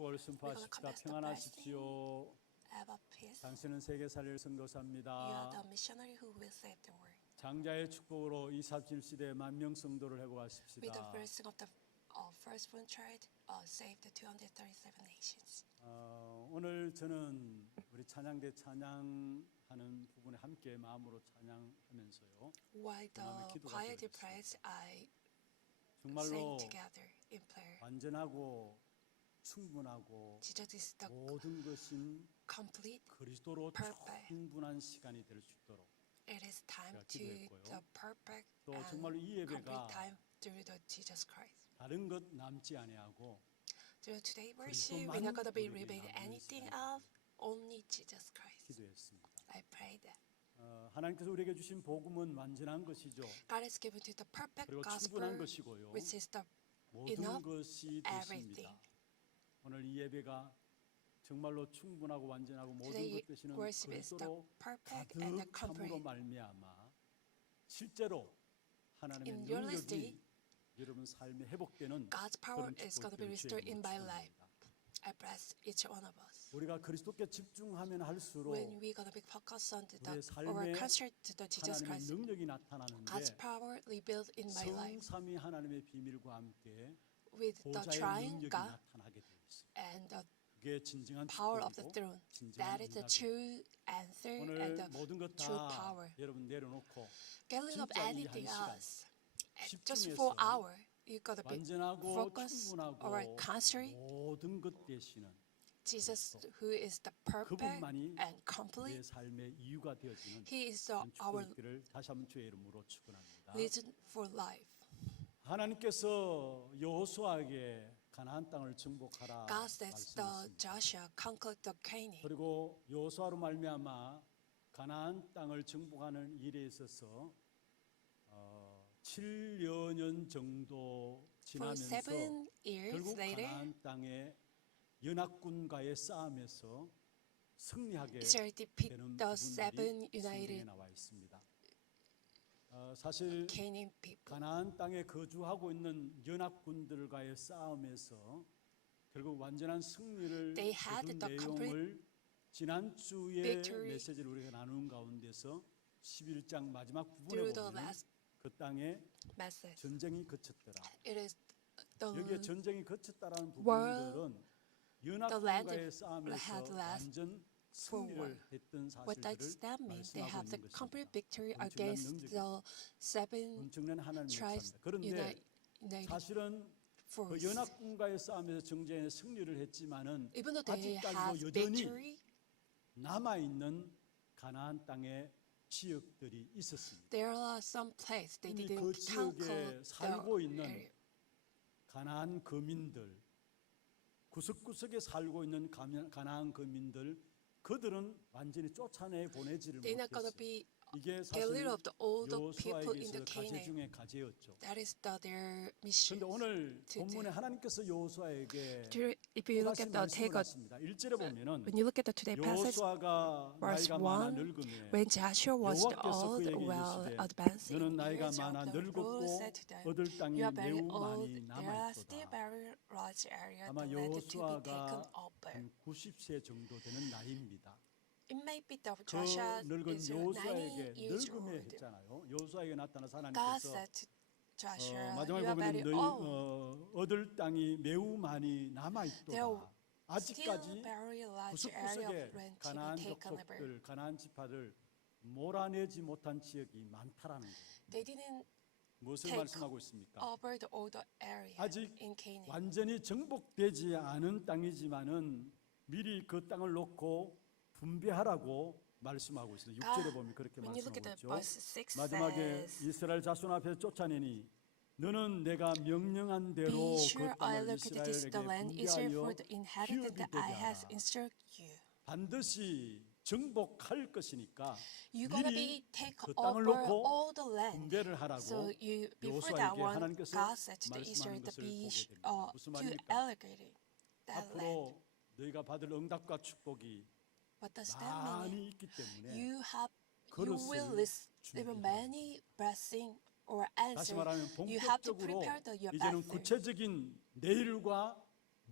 축복을 선포하십시다. 평안하십시오. Have a peace. 당신은 세계 살릴 You are 선교사입니다. the missionary who will save the world. 장자의 축복으로 24 시대 만명 성도를 With the 회복하십시다. blessing of the firstborn child, save the 237 nations. 오늘 저는 우리 찬양대 찬양하는 부분에 함께 마음으로 찬양하면서요. While 마음에 the 기도가 choir 들어있습니다. prays, I 정말로 sing together in prayer. 완전하고 충분하고 Jesus is the 모든 것인 complete. 그리스도로 perfect. 충분한 시간이 될 수 있도록 It is time 제가 to 기도했고요. the perfect 또 and 정말로 이 예배가 complete time through the Jesus Christ. 다른 것 남지 아니하고 Through today 그리스도 worship, we're not going to be 우리에게 revealed 남는 anything 시간이 of only Jesus Christ. 기도했습니다. I pray that 하나님께서 우리에게 주신 복음은 완전한 것이죠. God has given to the perfect 그리고 gospel, 충분한 것이고요. which is the 모든 enough 것이 everything. 되십니다. 오늘 이 예배가 정말로 충분하고 완전하고 모든 Today 것 되시는 worship is the 그리스도로 perfect and the 가득함으로 complete. 말미암아 실제로 하나님의 In your 능력이 listening, 여러분 삶에 회복되는 God's power 그런 is going to be 축복을 restored in my life. 축원합니다. I bless each one of us. 우리가 그리스도께 집중하면 할수록 When we're going to be focused on 우리의 the 삶에 or concentrate to the Jesus 하나님의 Christ, 능력이 나타나는데 God's power revealed in my life. 성삼위 하나님의 비밀과 함께 With the 보좌의 triune 능력이 God 나타나게 되어 있습니다. and the 그게 진정한 power of the 축복이고 throne. 진정한 That is the 응답이고 true answer and 오늘 the 모든 것 true 다 power. 여러분 내려놓고 Get rid of 진짜 이 anything 한 시간 else. Just for 집중해서 hour, you got to be 완전하고 focused 충분하고 or concentrate. 모든 것 되시는 Jesus, who is the perfect 그분만이 and 내 complete, 삶의 이유가 되어지는 He is 그런 our 축복을 다시 한번 주의 이름으로 축원합니다. reason for life. 하나님께서 여호수아에게 가나안 땅을 정복하라 God says the 말씀하셨습니다. Joshua conquered the Canaan. 그리고 여호수아로 말미암아 가나안 땅을 정복하는 일에 있어서 7여 년 정도 For 지나면서 7 years 결국 later, 가나안 땅의 연합군과의 싸움에서 승리하게 Israel defeat 되는 the 부분들이 7 성경에 united 나와 있습니다. 사실 Canaan people. 가나안 땅에 거주하고 있는 연합군들과의 싸움에서 결국 완전한 승리를 They had 거둔 the 내용을 지난주에 victory 메시지를 우리가 나눈 가운데서 11장 마지막 부분에 through the 보면 last 그 땅에 message. 전쟁이 거쳤더라. It is 여기에 the 전쟁이 거쳤다라는 world, 부분들은 the 연합군과의 land 싸움에서 had last 완전 for 승리를 war. 했던 What does 사실들을 that mean? They 말씀하고 have the 있는 complete 것입니다. victory 엄청난 against 능력이죠. the 7 엄청난 하나님의 tribes 역사입니다. 그런데 united 사실은 그 force. 연합군과의 싸움에서 정쟁에 승리를 했지만은 Even though they have 아직까지도 여전히 victory, 남아 있는 가나안 땅의 지역들이 있었습니다. there are some places they 이미 didn't 그 지역에 conquer 살고 the 있는 area. 가나안 거민들, 구석구석에 살고 있는 가나안 거민들, 그들은 완전히 쫓아내 보내지를 They're not gonna 못했어요. be 이게 get rid 사실 of all the people 여호수아에게 in the 있어서 가제 Canaan. 중에 가제였죠. That is their mission. 그런데 오늘 to 본문에 do. 하나님께서 여호수아에게 If you look 또다시 at the take 말씀을 of, 하십니다. 1절에 보면은 when you look at the today passage, 여호수아가 verse 나이가 많아 1, 늙음에 when Joshua was 여호와께서 old, 그에게 well 이르시되 advanced 너는 in 나이가 years, 많아 the Lord 늙었고 said to them, 얻을 땅이 "You are very 매우 old. 많이 There are still 남아있도다. very large area 아마 the land to be taken 여호수아가 over." 한 90세 정도 되는 나이입니다. It may be that 그 Joshua 늙은 is 90 여호수아에게 years 늙음에 old. 했잖아요. 여호수아에게 나타나서 God 하나님께서 said to Joshua, 마지막에 "You are 보면 very 너희 old. 얻을 땅이 매우 많이 남아 There 있도다. still 아직까지 very large area of 구석구석에 land to 가나안 be taken over." 족속들, 가나안 지파를 몰아내지 못한 지역이 많다라는 거예요. They didn't 무엇을 take 말씀하고 있습니까? over the older area 아직 in Canaan. 완전히 정복되지 않은 땅이지만은 미리 그 땅을 놓고 분배하라고 말씀하고 있습니다. 6절에 보면 그렇게 When you look at the 말씀하고 verse 있죠. 6 마지막에 says, 이스라엘 자손 앞에서 쫓아내니 너는 내가 명령한 대로 "Be 그 sure I 땅을 located this 이스라엘에게 the land Israel for 분배하여 the inhabitant 기업이 that 되게 I have 하라. instructed you." 반드시 정복할 것이니까 You're gonna 미리 be take 그 땅을 over 놓고 all the land. 분배를 하라고 So you before that 여호수아에게 one, 하나님께서 God said to the 말씀하는 Israel to 것을 be 보게 됩니다. 무슨 to 말입니까? allocate that land. 앞으로 너희가 받을 응답과 축복이 What does that mean? 많이 있기 때문에 You 그릇을 will receive 준비해야 many blessing or 다시 answer. 말하면 You have to 본격적으로 prepare your 이제는 answer. 구체적인 내일과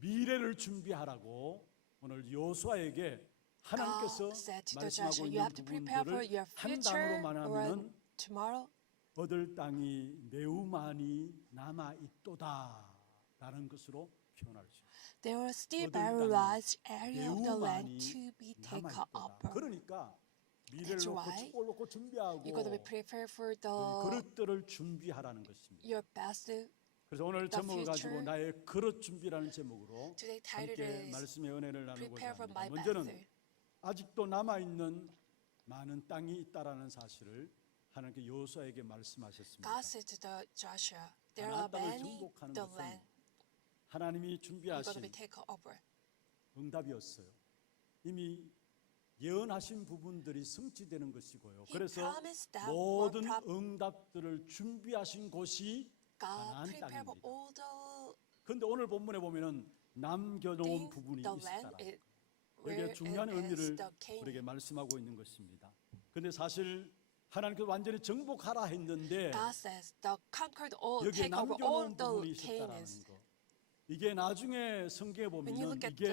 미래를 준비하라고 오늘 여호수아에게 하나님께서 God said to the 말씀하고 Joshua, you 있는 have to prepare for 부분들을 your 한 단어로 future or 말하면은 tomorrow. 얻을 땅이 매우 많이 남아 있도다라는 것으로 표현할 수 있습니다. There will still be 얻을 a 땅이 large area of the 매우 land 많이 to be taken 남아 있도다. up. 그러니까 미래를 That's 놓고 why 축복을 놓고 준비하고 You're going to be prepared for 그릇들을 준비하라는 것입니다. your best. 그래서 오늘 the 제목을 가지고 future. 나의 그릇 준비라는 제목으로 Today title 함께 is 말씀의 은혜를 나누고자 Prepare for 합니다. my 먼저는 vessel. 아직도 남아 있는 많은 땅이 있다라는 사실을 하나님께 여호수아에게 말씀하셨습니다. God said to the Joshua, there 가나안 are 땅을 many 정복하는 the 것은 land 하나님이 you're going to 준비하신 be taken over. 응답이었어요. 이미 예언하신 부분들이 성취되는 것이고요. He 그래서 promised that 모든 one 응답들을 준비하신 곳이 God 가나안 prepare for 땅입니다. all the 그런데 오늘 본문에 보면은 남겨놓은 things, 부분이 the land 있다라. is where 여기에 it 중요한 is 의미를 the 우리에게 Canaan. 말씀하고 있는 것입니다. 그런데 사실 하나님께서 완전히 정복하라 했는데 God says the conquered all, 여기에 take over all 남겨놓은 the 부분이 Canaans. 있었다라는 거. 이게 나중에 성경에 When you 보면은 look at 이게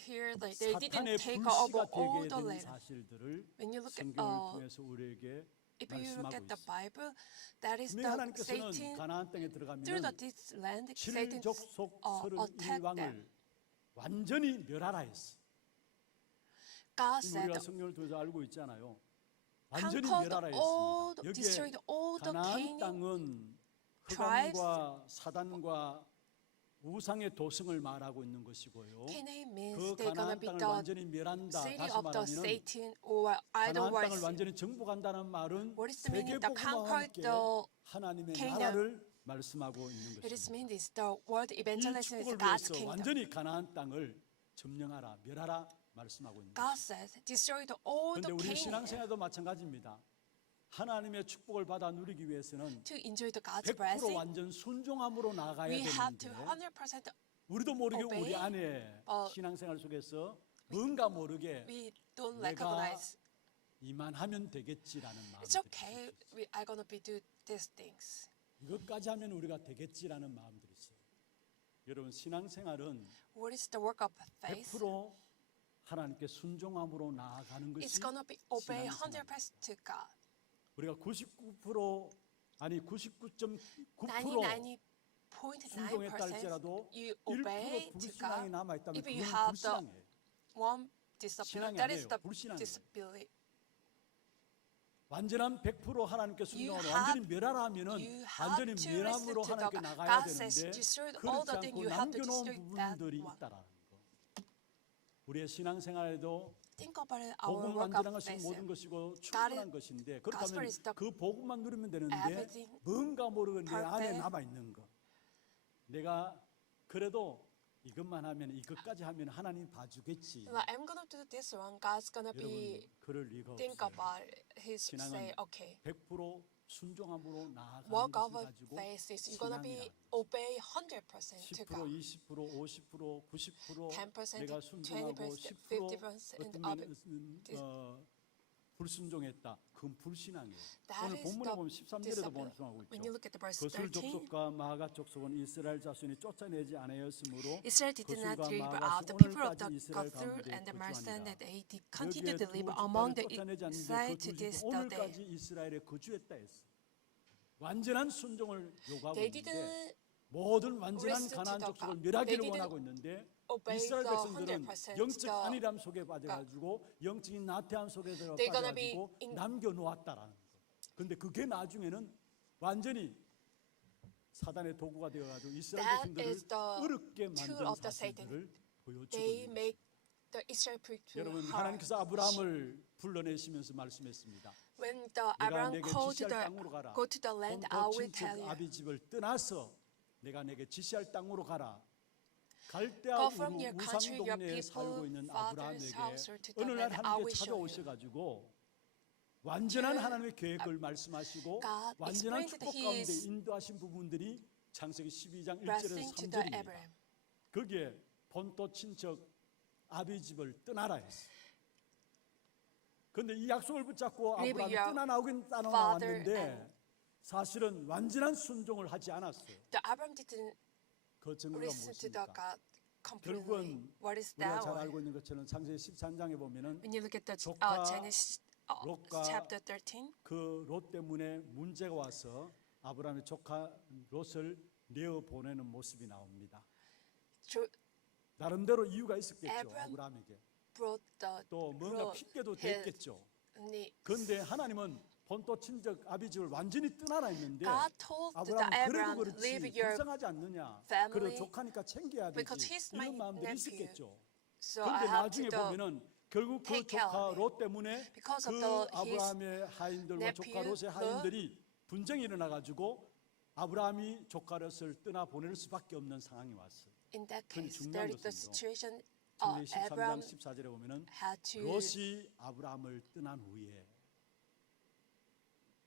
here, like they 사탄의 didn't take 불씨가 over all 되게 the 된 land. 사실들을 When you look at 성경을 통해서 우리에게 if you look 말씀하고 at the 있습니다. Bible, that is 분명히 the 하나님께서는 Satan 가나안 땅에 through 들어가면 this land. Satan 칠족속 attacked them. 31왕을 완전히 멸하라 했어. God 우리가 said, 성경을 통해서 알고 있잖아요. 완전히 conquered 멸하라 all, 했습니다. 여기에 destroyed all the 가나안 Canaan 땅은 tribes. 흑암과 사단과 우상의 도성을 말하고 있는 것이고요. Canaan means 그 they're gonna 가나안 be 땅을 the 완전히 멸한다. city 다시 of the 말하면 Satan or idol 가나안 땅을 worship. 완전히 정복한다는 말은 What is the meaning? The 세계복음과 conquered 함께 the 하나님의 Canaan. 나라를 말씀하고 있는 It is 것입니다. mean this the world 이 evangelism is 축복을 God's 위해서 kingdom. 완전히 가나안 땅을 점령하라, 멸하라 말씀하고 있는 God 것입니다. says, destroy all 그런데 the 우리 Canaan. 신앙생활도 마찬가지입니다. 하나님의 축복을 받아 누리기 위해서는 To enjoy the God's 100% blessing, 완전 순종함으로 나아가야 we have to 되는데 100% 우리도 모르게 obey. 우리 안에 신앙생활 속에서 뭔가 모르게 we don't 내가 recognize. 이만하면 되겠지라는 It's 마음들이 okay. We are gonna be do these things. 이것까지 하면 우리가 되겠지라는 마음들이 있어요. 여러분 신앙생활은 What is the work of faith? 100% 하나님께 순종함으로 나아가는 것이 It's gonna be obey 신앙생활입니다. 100% to God. 우리가 99% 아니 99.9% 99.9% 순종했다 할지라도 you 1% obey to 불신앙이 God. 남아 있다면 If you 그건 have the 불신앙이에요. one discipline, 신앙이 that is 아니에요. the 불신앙이에요. disbelief. 완전한 100% 하나님께 순종하고 have- 완전히 멸하라 하면은 you have 완전히 to 멸함으로 listen to 하나님께 God. 나가야 God says, 되는데 destroy all 그렇지 the thing 않고 you have to 남겨놓은 destroy that 부분들이 one. 있다라는 거. 우리의 신앙생활에도 Think about it, our 복음 work 완전한 of 것이 faith. 모든 것이고 충분한 것인데 그렇다면 gospel is the 그 복음만 누리면 되는데 everything 뭔가 모르게 내 안에 perfect. 남아 있는 거. 내가 그래도 이것만 하면 이것까지 하면 하나님 봐주겠지. Like, I'm gonna do this one. God's gonna be 여러분 그럴 리가 think 없어요. about His 신앙은 say, okay. 100% 순종함으로 나아가는 Work of 것을 가지고 faith is you're gonna be 신앙이라는 거. obey 100% to 10%, God. 20%, 50%, 90% 10%, 내가 순종하고 20%, 10% 50% 어떤 불순종했다. 그건 불신앙이에요. That 오늘 is 본문에 the 보면 13절에도 discipline. 말씀하고 When you 있죠. look at the verse 거슬 13, 족속과 마가 족속은 이스라엘 자손이 쫓아내지 않았으므로 Israel did not 거슬과 deliver 마가 out the people of the 오늘까지 이스라엘 Gothur 가운데 and the Marsan, 거주하니라. that they did continue 여기에 to 두 live 지파를 among the 쫓아내지 않는데 Israel 그 to 두 this 지파 오늘까지 day. 이스라엘에 거주했다 했어. 완전한 순종을 요구하고 They 있는데 didn't 모든 완전한 listen to 가나안 the 족속을 God. 멸하기를 They didn't 원하고 있는데 obey 이스라엘 the 백성들은 100% 영적 the 안일함 속에 빠져가지고 영적인 나태함 속에 들어 They're gonna be 빠져가지고 in- 남겨놓았다라는 거. 근데 그게 나중에는 완전히 사단의 도구가 되어가지고 이스라엘 That 백성들을 is the 어렵게 tool 만든 of the Satan. 사실들을 보여주고 They 있는 make the Israel people 여러분 hard. 하나님께서 아브라함을 불러내시면서 말씀했습니다. When the 내가 Abraham 내게 called to 지시할 the 땅으로 가라. go to the land, I 본토 will 친척 tell you. 아비 집을 떠나서 내가 내게 지시할 땅으로 가라. 갈대아 Go from 우루 your 우상 country, your 동네에 people, 살고 있는 father's 아브라함에게 house, or to the 어느 날 land I 하나님께 will show you. 찾아오셔가지고 완전한 Here, 하나님의 계획을 말씀하시고 God 완전한 explained 축복 His 가운데 인도하신 부분들이 창세기 12장 1절에서 blessing to the 3절입니다. Abraham. 거기에 본토 친척 아비 집을 떠나라 했어. 그런데 이 약속을 붙잡고 Leave 아브라함이 your 떠나나오긴 father 떠나나왔는데 and- 사실은 완전한 순종을 하지 않았어요. The Abraham didn't 그 증거가 listen to the 무엇입니까? God. completely. 결국은 What is 우리가 that 잘 one? 알고 있는 것처럼 창세기 13장에 보면은 When you look at the 조카 Genesis 롯과 chapter 13, 그 롯 때문에 문제가 와서 아브라함의 조카 롯을 내어 보내는 모습이 나옵니다. Jo- 나름대로 이유가 있었겠죠. Abraham 아브라함에게. brought the 또 뭔가 brought 핑계도 his 됐겠죠. needs. 그런데 하나님은 본토 친척 아비집을 완전히 떠나라 했는데 God told 아브라함은 그래도 Abraham, 그렇지 leave your 불쌍하지 않느냐. family 그래도 조카니까 챙겨야 because 되지. he's my 이런 마음들이 nephew. 있었겠죠. So I 그런데 have 나중에 to 보면은 결국 그 take care 조카 of him. 롯 때문에 Because 그 of his 아브라함의 하인들과 조카 nephew, 롯의 하인들이 분쟁이 일어나 가지고 아브라함이 조카 롯을 떠나 보낼 수밖에 없는 상황이 왔어요. in that 그런데 case, 중요한 there is the 것은요. situation. 창세기 13장 Abraham 14절에 보면은 had to 롯이 아브라함을 떠난 후에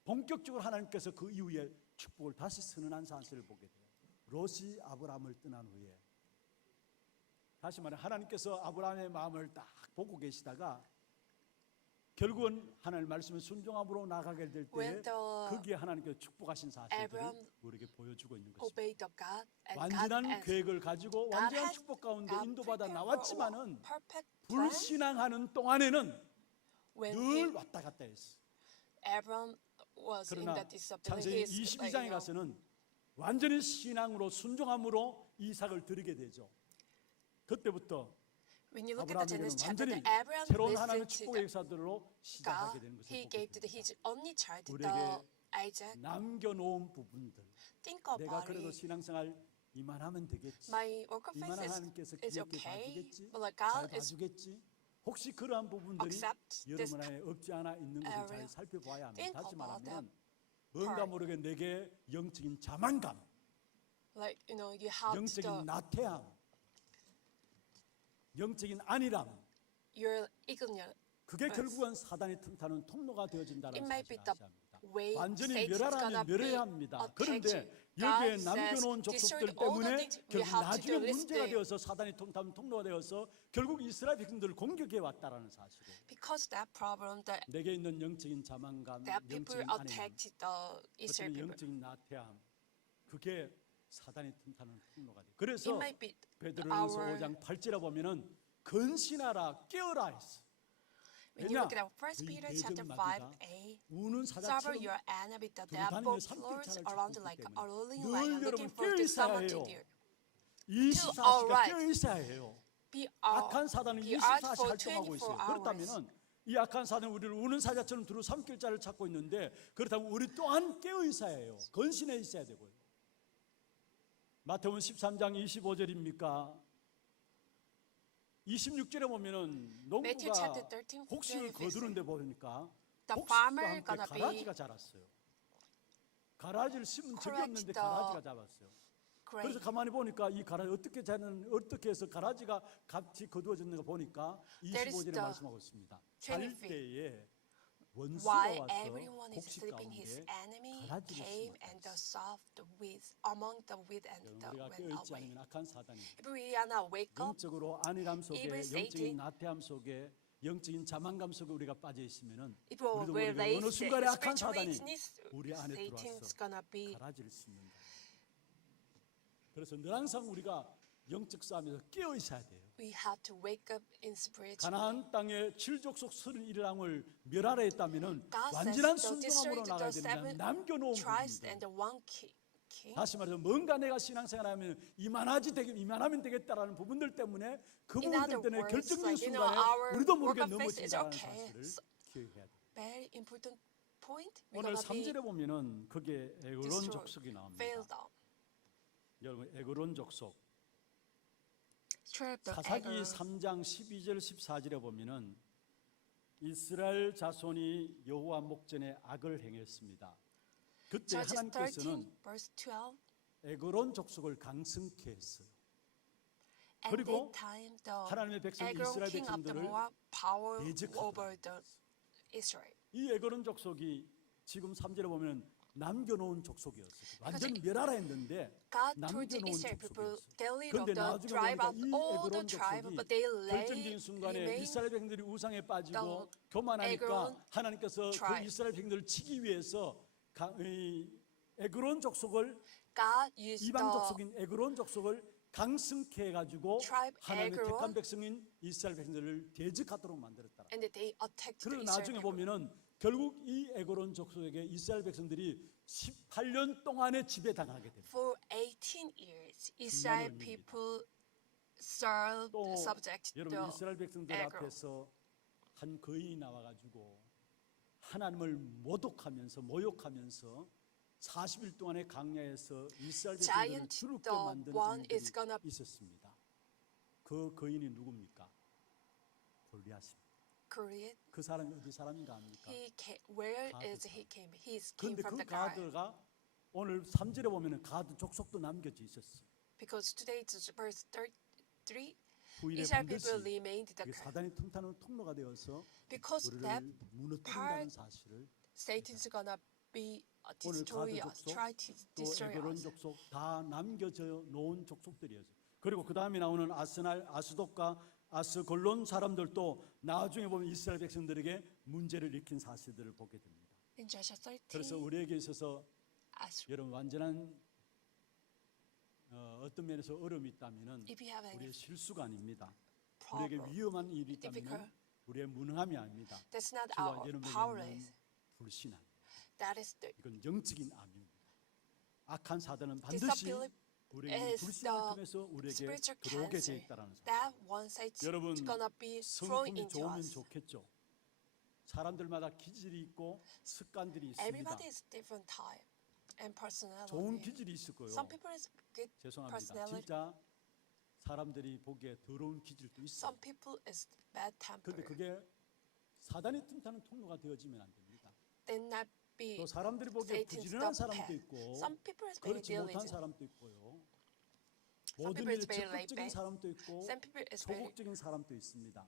본격적으로 하나님께서 그 이후에 축복을 다시 선언한 사실을 보게 돼요. 롯이 아브라함을 떠난 후에 다시 말해 하나님께서 아브라함의 마음을 딱 보고 계시다가 결국은 하나님의 말씀을 순종함으로 나가게 될 때에 when the 거기에 하나님께서 축복하신 사실들을 Abraham 우리에게 보여주고 있는 것입니다. obeyed the God and God 완전한 answered. 계획을 가지고 God 완전한 has- 축복 가운데 God 인도받아 prepared 나왔지만은 for a perfect plan 불신앙하는 동안에는 when 늘 왔다 갔다 했어. Abraham was in 그러나 the 창세기 disability. 22장에 가서는 완전히 신앙으로 순종함으로 이삭을 드리게 되죠. 그때부터 When you look at the 아브라함에게는 Genesis chapter, 완전히 that Abraham 새로운 하나님의 listened to 축복의 the 역사들로 시작하게 God. 되는 것을 He 보게 gave to 됩니다. his only child, the 우리에게 Isaac. 남겨놓은 부분들 Think 내가 about 그래도 it. 신앙생활 이만하면 되겠지. My work of 이만한 faith 하나님께서 is 귀엽게 okay, 봐주겠지. but like 잘 God is 봐주겠지. 혹시 그러한 부분들이 accept this 여러분 안에 없지 않아 있는 것을 잘 area. 살펴봐야 합니다. Think 다시 about 말하면 that 뭔가 part. 모르게 내게 영적인 자만감, like you have 영적인 to 나태함, 영적인 안일함, you're ignorant. 그게 결국은 사단이 틈타는 통로가 It 되어진다는 might 사실을 be the 아셔야 합니다. way 완전히 Satan's gonna 멸하라면 be 멸해야 합니다. attacking. 그런데 여기에 God 남겨놓은 says, 족속들 destroy all the 때문에 things we 결국 have to 나중에 do this 문제가 day. 되어서 사단이 틈타는 통로가 되어서 결국 이스라엘 백성들을 공격해 왔다라는 사실을 Because that problem, that 내게 있는 영적인 자만감, people 영적인 안일함, attacked the Israel 어떤 people. 영적인 나태함, 그게 사단이 틈타는 통로가 돼. It 그래서 might be 베드로전서 our 5장 8절에 보면은 근신하라 깨어라 했어. when you look 왜냐? at 1 Peter 이 chapter 대적 5a, 마귀가 우는 suffer 사자처럼 your enemy the 돌아다니며 devil 삼킬 floats 자를 around 찾고 like 있기 a rolling 때문에 lion 늘 looking 여러분 for 깨어 someone 있어야 to 해요. deal. 24시간 alright. 깨어 있어야 해요. Be 악한 사단은 be out 24시 for 활동하고 있어요. 24 hours. 그렇다면은 이 악한 사단은 우리를 우는 사자처럼 두루 삼킬 자를 찾고 있는데 그렇다면 우리 또한 깨어 있어야 해요. 건신해 있어야 되고요. 마태복음 13장 25절입니까? 26절에 보면은 Matthew 농부가 chapter 13, 곡식을 25. 거두는데 보니까 The 곡식과 farmer 함께 gonna be 가라지가 자랐어요. 가라지를 심은 적이 correct 없는데 the 가라지가 자랐어요. 그래서 grain. 가만히 보니까 이 가라지 어떻게 해서 가라지가 같이 거두어졌는가 보니까 That is 25절에 the 말씀하고 있습니다. 잘 25. 때에 원수가 While 와서 everyone is 곡식 sleeping, his 가운데 enemy 가라지를 came 심었다. and the soft weeds among the wheat and the 우리가 went 깨어있지 away. 않으면 악한 사단이 If we are not wake up, 영적으로 안일함 속에 Hebrews 영적인 18. 나태함 속에 영적인 자만감 속에 우리가 빠져 있으면은 if we 우리도 were 모르게 어느 lazy, 순간에 악한 spiritual 사단이 laziness, 우리 안에 Satan's 들어와서 gonna be. 가라지를 심는다. 그래서 늘 항상 우리가 영적 싸움에서 깨어 있어야 돼요. We have to wake up in spiritual. 가나안 땅에 칠족속 31왕을 멸하라 했다면은 God 완전한 says to 순종함으로 destroy the 나가야 됩니다. seven 남겨놓은 tribes 부분들. and the one king. 다시 말해서 뭔가 내가 신앙생활하면 이만하면 되겠다라는 부분들 때문에 그 In 부분들 other 때문에 words, 결정적인 like, 순간에 our 우리도 모르게 work of faith is 넘어진다는 okay. 사실을 기억해야 돼요. Very important point. We're 오늘 gonna be 3절에 보면은 거기에 에그론 destroyed, 족속이 나옵니다. failed down. 여러분 에그론 족속 Trap the 사사기 Agar. 3장 12절 14절에 보면은 이스라엘 자손이 여호와 목전에 악을 행했습니다. 그때 Judges 13, 하나님께서는 verse 12. 에그론 족속을 강성케 했어요. And 그리고 that time the 하나님의 백성 Eglon 이스라엘 king of the 백성들을 Moab power 대적하더라. over the Israel. 이 에그론 족속이 지금 3절에 보면 남겨놓은 족속이었어요. 완전히 멸하라 했는데 God told the 남겨놓은 Israel people, 족속이었어요. they lead 그런데 of the 나중에 tribe 보니까 of 이 all the 에그론 tribe, 족속이 but they 결정적인 순간에 remain 이스라엘 백성들이 우상에 빠지고 the 교만하니까 에그론 하나님께서 그 tribe. 이스라엘 백성들을 치기 위해서 이 에그론 족속을 God used 이방 the 족속인 에그론 족속을 강성케 해가지고 tribe 하나님의 택한 Egron, 백성인 이스라엘 백성들을 대적하도록 만들었다. and they attacked the 그리고 Israel 나중에 people. 보면은 결국 이 에고론 족속에게 이스라엘 백성들이 18년 동안의 지배당하게 됩니다. For 18 years, Israel 의미입니다. people served 또 subject to 여러분 이스라엘 백성들 Egron. 앞에서 한 거인이 나와가지고 하나님을 모욕하면서 40일 동안의 강야에서 이스라엘 백성들을 Giant, 죽게 the 만든 one 일들이 is gonna- 있었습니다. 그 거인이 누굽니까? 골리앗입니다. Korean. 그 사람이 어디 사람인가 합니까? Where 가드 is he came? He came 그런데 from 그 the Gad. 가드가 오늘 3절에 보면은 가드 족속도 남겨져 있었어요. Because today it's verse 33. 후일에 Israel 반드시 people remained the 그게 Gad. 사단이 틈타는 통로가 되어서 Because that 우리를 무너뜨린다는 사실을 Satan's gonna be 오늘 destroy 가드 us, 족속 try to 또 destroy 에베론 us. 족속 다 남겨져 놓은 족속들이었어요. 그리고 그 다음에 나오는 아스돗과 아스골론 사람들도 나중에 보면 이스라엘 백성들에게 문제를 일으킨 사실들을 보게 됩니다. In Joshua 13, 그래서 우리에게 있어서 as 여러분 완전한 어떤 면에서 어려움이 있다면은 if you have any 우리의 실수가 아닙니다. 우리에게 problem, 위험한 일이 있다면 difficult, 우리의 무능함이 아닙니다. that's not 저와 our 여러분에게 powerless. 있는 불신앙. That is the 이건 영적인 암입니다. 악한 사단은 반드시 disability 우리의 is 불신을 the 통해서 우리에게 spiritual 들어오게 돼 cancer. 있다라는 사실. That one Satan's 여러분 gonna be thrown 성품이 into 좋으면 us. 좋겠죠. 사람들마다 기질이 있고 습관들이 있습니다. Everybody is different type and personality. 좋은 기질이 있을 거예요. Some people is good 죄송합니다. personality. 진짜 사람들이 보기에 더러운 기질도 있어요. Some people is bad temper. 그런데 그게 사단이 틈타는 통로가 되어지면 안 됩니다. Then not be 또 사람들이 보기에 Satan's 부지런한 the 사람도 path. 있고 Some people is very 그렇지 못한 diligent. 사람도 있고요. Some 모든 people 일에 is very laid 적극적인 back. 사람도 있고 Some people is very 소극적인 사람도 있습니다.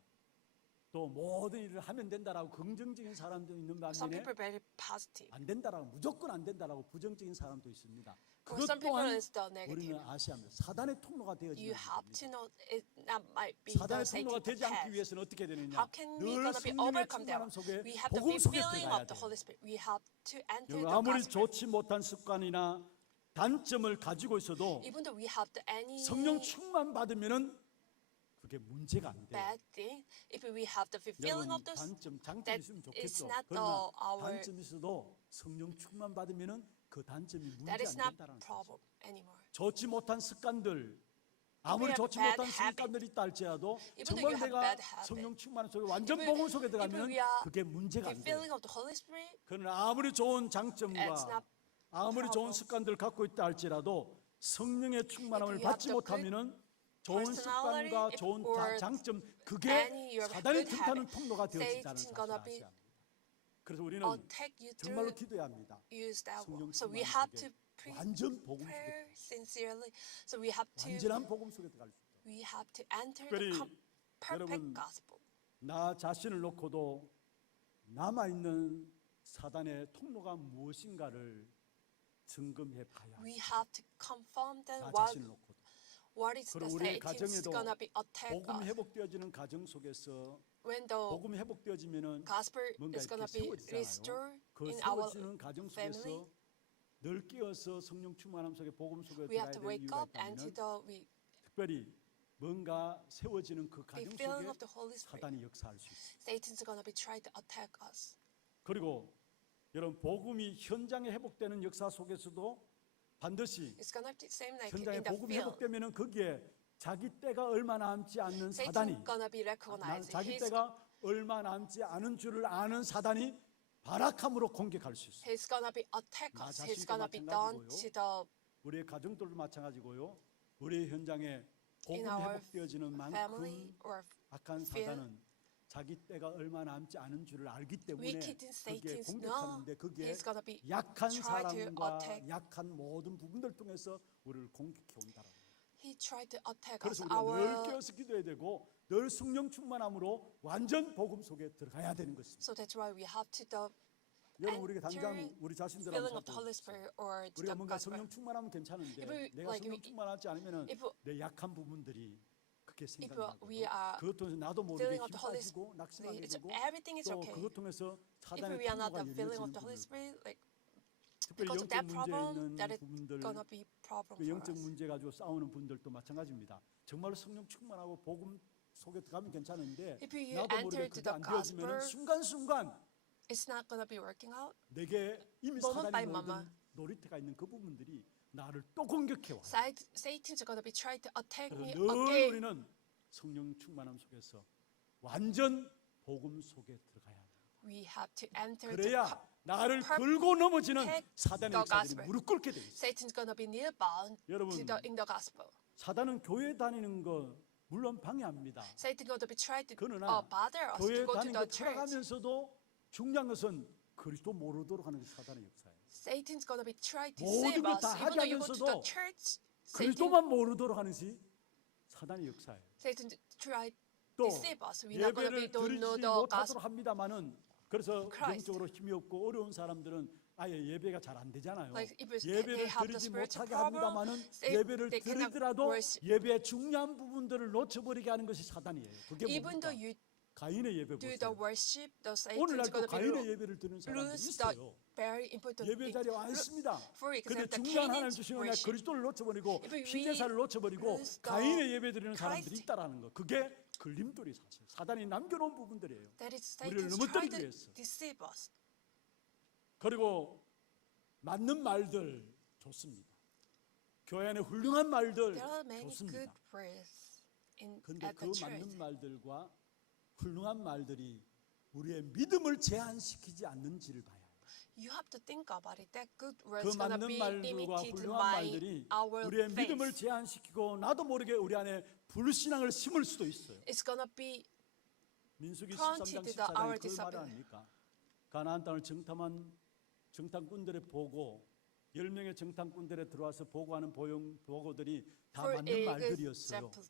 또 모든 일을 하면 된다라고 긍정적인 사람도 있는 some 반면에 people very positive. 안 된다라고 무조건 안 된다라고 부정적인 사람도 있습니다. Or 그것 some people 또한 is the negative. 우리는 아셔야 합니다. 사단의 통로가 You 되어지면 have 안 to 됩니다. know it not might be the 사단의 통로가 Satan's 되지 않기 path. 위해서는 어떻게 되느냐? How can we 늘 gonna be 성령의 overcome that? 충만함 속에 We have the 복음 속에 filling 들어가야 of the 돼요. Holy Spirit. We have to enter 여러분, the 아무리 gospel. 좋지 못한 습관이나 단점을 가지고 있어도 Even though we have the any 성령 충만 받으면은 그게 문제가 안 돼요. bad thing, if we have the fulfilling 여러분 of the 단점, 장점이 that 있으면 is 좋겠죠. not 그러나 our 단점이 있어도 성령 충만 받으면은 그 단점이 문제 that 안 is not 된다는 사실. problem anymore. 좋지 못한 습관들 아무리 have 좋지 bad 못한 habit, 습관들이 있다 할지라도 even though 정말 you have 내가 bad habit, 성령 충만 속에 완전 if 복음 속에 if 들어가면 we are 그게 문제가 안 fulfilling 돼요. of the Holy Spirit, 그러나 아무리 좋은 it's 장점과 not 아무리 좋은 problem. 습관들을 갖고 있다 할지라도 성령의 충만함을 If you have 받지 the 못하면은 좋은 personality, 습관과 if 좋은 or 장점 그게 any your 사단이 good 틈타는 habit, 통로가 되어진다는 Satan's 사실을 gonna 아셔야 be 합니다. 그래서 우리는 take you 정말로 through 기도해야 합니다. use that 성령 word. So we 충만 have 속에 to pray 완전 복음 속에 prayer sincerely. So we have to 완전한 복음 속에 들어갈 수 있도록 we have to enter 특별히 the perfect 여러분, gospel. 나 자신을 놓고도 남아있는 사단의 통로가 무엇인가를 점검해 봐야 합니다. We have to confirm that 나 what 자신을 놓고도 what is the 그리고 우리의 Satan's 가정에도 gonna be attack 복음이 us 회복되어지는 가정 속에서 when the 복음이 회복되어지면은 gospel 뭔가 is gonna 이렇게 be 세워지잖아요. restored 그 in our 세워지는 가정 family. 속에서 늘 깨어서 성령 충만함 속에 복음 속에 We have 들어가야 to 될 wake 이유가 up and to 있다면 the we 특별히 뭔가 세워지는 그 가정 fulfilling 속에 of the Holy Spirit. 사단이 역사할 수 있어요. Satan's gonna be trying to attack us. 그리고 여러분 복음이 현장에 회복되는 역사 속에서도 반드시 It's gonna be same like 현장에 in the 복음이 field. 회복되면은 거기에 자기 때가 얼마 남지 않는 사단이 Satan's gonna be recognized. 자기 때가 얼마 남지 않은 줄을 아는 사단이 발악함으로 공격할 수 있어요. He's gonna be attack 나 us. He's 자신도 gonna be done 마찬가지고요. to the 우리의 가정들도 마찬가지고요. 우리의 현장에 복음이 in our 회복되어지는 family 만큼 or 악한 field. 사단은 자기 때가 얼마 남지 않은 줄을 알기 때문에 wicked in 그게 Satan's know 공격하는데 그게 he's gonna be 약한 try to 사람과 attack. 약한 모든 부분들 통해서 우리를 공격해 온다라는 거예요. He tried to attack us. 그래서 우리가 늘 Our 깨어서 기도해야 되고 늘 성령 충만함으로 완전 복음 속에 들어가야 되는 것입니다. so that's why we have to the 여러분 우리가 당장 enter 우리 자신들 filling 한번 of the Holy Spirit or to 우리가 the 뭔가 gospel. 성령 충만하면 괜찮은데 If we- 내가 like 성령 we- 충만하지 않으면 if 내 약한 부분들이 그렇게 we 생각나고 are 그것 통해서 나도 모르게 filling 힘 of the Holy 빠지고 낙심하게 Spirit, 되고 everything is 또 okay. 그것 통해서 If 사단의 we are not 통로가 the filling 열려지는 of the Holy 부분을 Spirit, like 특별히 Because of 영적 that 문제에 problem, 있는 that is 부분들, gonna be problem 그 for 영적 us. 문제 가지고 싸우는 분들도 마찬가지입니다. 정말로 성령 충만하고 복음 속에 들어가면 괜찮은데 If you 나도 모르게 enter to 그게 the 안 되어지면 gospel, 순간순간 it's not gonna be working out. 내게 이미 moment by 사단이 몰든 moment. 놀이터가 있는 그 부분들이 나를 또 공격해 와요. Satan's gonna be trying to attack me 그래서 늘 again. 우리는 성령 충만함 속에서 완전 복음 속에 들어가야 합니다. We have to enter the 그래야 나를 perfect 걸고 넘어지는 사단의 the 역사들이 gospel. 무릎 꿇게 돼 있어요. Satan's gonna be kneel bound 여러분, in the gospel. 사단은 교회 다니는 거 물론 방해합니다. Satan's gonna be trying to 그러나 bother us 교회 to go to 다니는 the 거 church. 살아가면서도 중요한 것은 그리스도 모르도록 하는 게 사단의 역사예요. Satan's gonna be trying to 모든 save 걸 us. 다 Even though you go to the 하면서도 church, Satan 그리스도만 모르도록 하는 것이 사단의 역사예요. try 또 to save us. We're not gonna be 예배를 don't know 드리지 the 못하도록 gospel. 합니다만은 그래서 Christ. 영적으로 힘이 없고 어려운 사람들은 아예 예배가 잘 안 되잖아요. Like if they 예배를 have the 드리지 spiritual 못하게 problem, 합니다만은 they 예배를 cannot 드리더라도 worship. 예배의 중요한 부분들을 놓쳐버리게 하는 것이 사단이에요. 그게 Even 뭡니까? though you 가인의 예배 do the 보세요. worship, the 오늘날 Satan's 또 gonna 가인의 be 예배를 드리는 사람들이 lose the 있어요. very important 예배 thing. 자리에 와 있습니다. For 근데 example, the 중요한 하나님 Canaan's 주신 은혜 worship. 그리스도를 놓쳐버리고 If we 신제사를 놓쳐버리고 lose the 가인의 예배 드리는 사람들이 Christ. 있다라는 거. 그게 걸림돌이 사실 사단이 남겨놓은 부분들이에요. That is 우리를 Satan's 넘어뜨리기 trying to 위해서. deceive us. 그리고 맞는 말들 좋습니다. 교회 안에 훌륭한 말들 There are many good 좋습니다. words 그런데 at 그 the 맞는 church. 말들과 훌륭한 말들이 우리의 믿음을 제한시키지 않는지를 봐야 해요. You have to think about it. That good 그 words gonna 맞는 be 말들과 limited 훌륭한 by 말들이 our 우리의 믿음을 faith. 제한시키고 나도 모르게 우리 안에 불신앙을 심을 수도 있어요. It's gonna be 민수기 planted 13장 to the our 14장에 그 말 disability. 아닙니까? 가나안 땅을 정탐한 정탐꾼들의 보고 10명의 정탐꾼들에 들어와서 보고하는 보고들이 다 for 맞는 말들이었어요. example.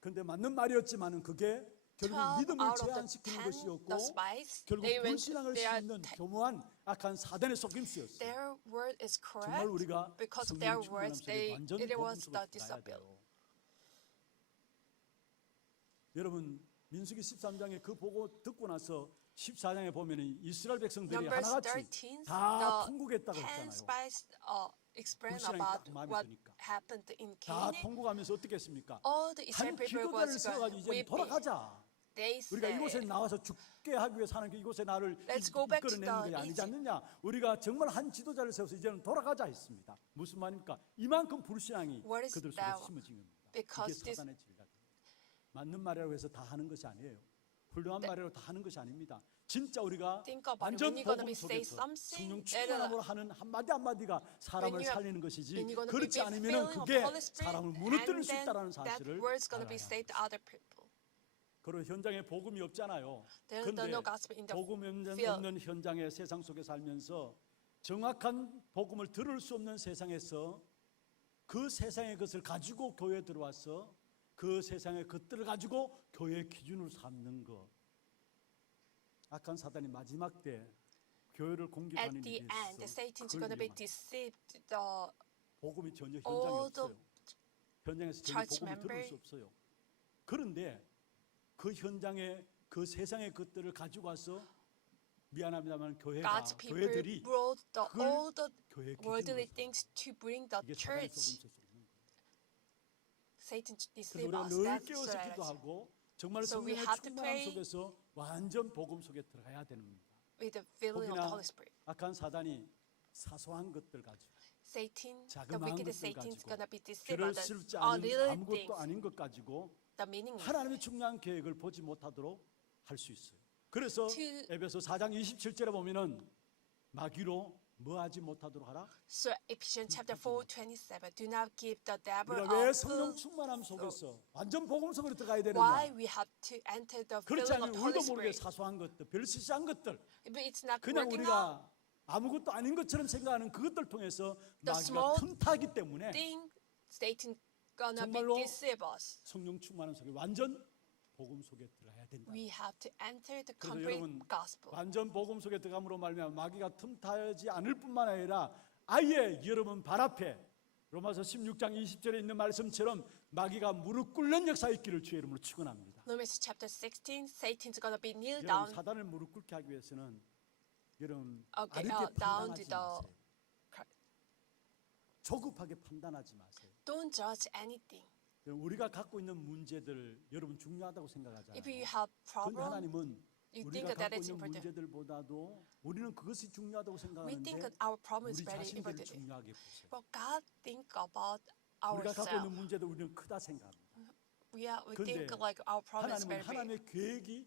그런데 맞는 말이었지만은 그게 결국 12 믿음을 out of the 제한시키는 10, 것이었고 the spies, 결국 they went, 불신앙을 they are 심는 교묘한 악한 사단의 속임수였어요. their word is 정말 correct 우리가 because of 성령 their 충만함 words. 속에 완전 It 복음 was 속에 the 들어가야 disability. 돼요. 여러분 민수기 13장에 그 보고 듣고 나서 14장에 보면은 이스라엘 백성들이 Numbers 하나같이 13, 다 the 통곡했다고 10 했잖아요. spies explain 불신앙이 about 딱 마음에 what 드니까. happened in 다 Canaan. 통곡하면서 어떻게 했습니까? All the 한 Israel people 기도자를 was 세워가지고 이제 weeping. 돌아가자. They 우리가 이곳에 said, 나와서 죽게 하기 위해 사는 게 이곳에 나를 Let's go back to 이끌어내는 게 the 아니지 Egypt. 않느냐. 우리가 정말 한 지도자를 세워서 이제는 돌아가자 했습니다. 무슨 말입니까? 이만큼 불신앙이 What is 그들 속에 that? 심어진 겁니다. Because 이게 사단의 진리다. 맞는 말이라고 해서 다 하는 것이 아니에요. 훌륭한 말이라고 다 하는 것이 아닙니다. 진짜 우리가 Think about it. 완전 When you're gonna 복음 be say 속에서 something 성령 충만함으로 하는 한마디 한마디가 사람을 when you are- 살리는 것이지 when you're gonna 그렇지 be 않으면 filling of 그게 the Holy Spirit, 사람을 무너뜨릴 and 수 then 있다는 that 사실을 word's gonna be 알아야 saved to 합니다. other people. 그리고 현장에 복음이 없잖아요. There's 그런데 no gospel in the 복음이 field. 없는 현장의 세상 속에 살면서 정확한 복음을 들을 수 없는 세상에서 그 세상의 것을 가지고 교회에 들어와서 그 세상의 것들을 가지고 교회의 기준으로 삼는 것. 악한 사단이 마지막 때 교회를 공격하는 At the 일이 end, the 있어. Satan's 그걸 gonna be 위험한 deceived the 복음이 전혀 현장에 all the 없어요. 현장에서 전혀 church 복음을 들을 member. 수 없어요. 그런데 그 현장에 그 세상의 것들을 가지고 와서 미안합니다만 교회가 God's people 교회들이 brought 그걸 all the 교회의 worldly 기준으로 things to bring the 이게 사단의 church. 속임수 속는 거예요. Satan 그래서 deceive 우리가 us. 늘 That's 깨어서 what I 기도하고 정말 So we 성령의 have to 충만함 pray 속에서 완전 복음 속에 들어가야 됩니다. with the filling of the 혹이나 Holy Spirit. 악한 사단이 사소한 것들 가지고 Satan, the 자그마한 wicked 것들 Satan's 가지고 gonna be deceived by 그를 the 쓸지 all 않은 little 아무것도 things. 아닌 것 가지고 The meaning is 하나님의 중요한 계획을 보지 못하도록 할 수 있어요. 그래서 To- 에베소 4장 27절에 보면은 마귀로 뭐하지 못하도록 하라. so Ephesians chapter 4:27. Do not give the devil 우리가 왜 a 성령 fool. 충만함 속에서 완전 복음 속으로 들어가야 Why 되느냐? we have to enter the 그렇지 filling of 않으면 the Holy 우리도 모르게 Spirit. 사소한 것들, 별시시한 것들, But it's not 그냥 working out. 우리가 아무것도 아닌 것처럼 생각하는 그것들 통해서 The 마귀가 small 틈타기 때문에 Thing Satan gonna be 정말로 deceive us. 성령 충만함 속에 완전 복음 속에 들어가야 된다. We have to enter the 그래서 complete 여러분 gospel. 완전 복음 속에 들어감으로 말미암아 마귀가 틈타지 않을 뿐만 아니라 아예 여러분 발 앞에 로마서 16장 20절에 있는 말씀처럼 마귀가 무릎 꿇는 역사 있기를 주의 이름으로 축원합니다. Romans chapter 16. Satan's gonna be kneel 여러분 down. 사단을 무릎 꿇게 하기 위해서는 여러분 Okay, 아르게 down to 판단하지 the 마세요. 조급하게 판단하지 마세요. don't judge anything. 여러분, 우리가 갖고 있는 문제들 여러분 중요하다고 생각하잖아요. If you have 그런데 problem, 하나님은 you 우리가 think that 갖고 it's 있는 important. 문제들보다도 우리는 그것이 중요하다고 We 생각하는데 think that our problem is 우리 very 자신들을 important. 중요하게 보세요. But God think about 우리가 갖고 있는 ourselves. 문제도 우리는 크다 생각합니다. We 근데 think like our problem is 하나님은 very big. 하나님의 계획이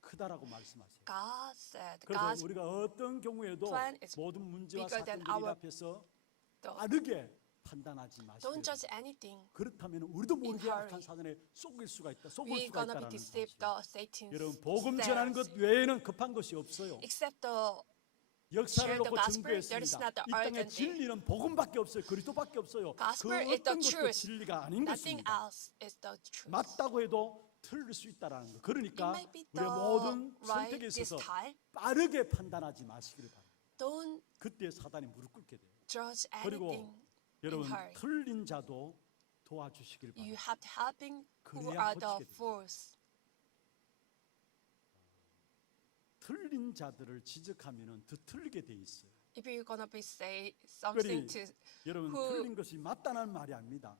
크다라고 말씀하세요. God said 그래서 God's 우리가 어떤 경우에도 plan is 모든 문제와 bigger than 사건들 our 앞에서 thought. 빠르게 판단하지 마시고 Don't judge anything. 그렇다면 우리도 모르게 hurry. 악한 사단에 속일 수가 있다. 속을 We're 수가 gonna be 있다라는 deceived 사실. the Satan's 여러분 복음 전하는 것 snares. 외에는 급한 것이 없어요. Except the 역사를 share the 놓고 gospel, there is 증거했습니다. not the 이 땅의 urgency. 진리는 복음밖에 없어요. 그리스도밖에 없어요. 그 gospel is the 어떤 것도 truth. 진리가 아닌 Nothing 것입니다. else is the truth. 맞다고 해도 틀릴 수 있다라는 거. It 그러니까 may be 우리의 the 모든 right 선택에 this 있어서 time. 빠르게 판단하지 마시기를 바랍니다. Don't 그때 사단이 무릎 꿇게 돼요. judge 그리고 anything 여러분 in hurry. 틀린 자도 도와주시길 You 바랍니다. have to helping who 그래야 are the 고치게 됩니다. fools. 틀린 자들을 지적하면은 더 틀리게 돼 있어요. If you're gonna be say something 특별히 to 여러분 who 틀린 것이 맞다는 말이 아닙니다.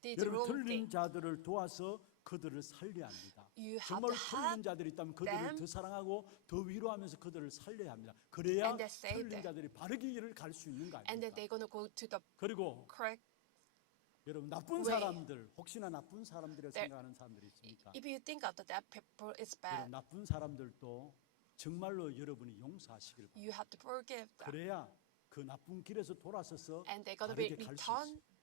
did the 여러분 wrong 틀린 thing, 자들을 도와서 그들을 살려야 합니다. you have 정말 to 틀린 help 자들이 있다면 그들을 them 더 사랑하고 더 위로하면서 그들을 살려야 합니다. 그래야 and then save 틀린 them. 자들이 바르게 길을 갈 수 있는 거 and then 아닙니까? they're gonna go to the 그리고 correct. 여러분 나쁜 way. 사람들 혹시나 나쁜 사람들이라 There- 생각하는 사람들이 있습니까? If you think of that people is 여러분 bad, 나쁜 사람들도 정말로 여러분이 용서하시길 바랍니다. you have to forgive them, 그래야 그 나쁜 길에서 돌아서서 and they're gonna be 바르게 갈 수 return, 있어요.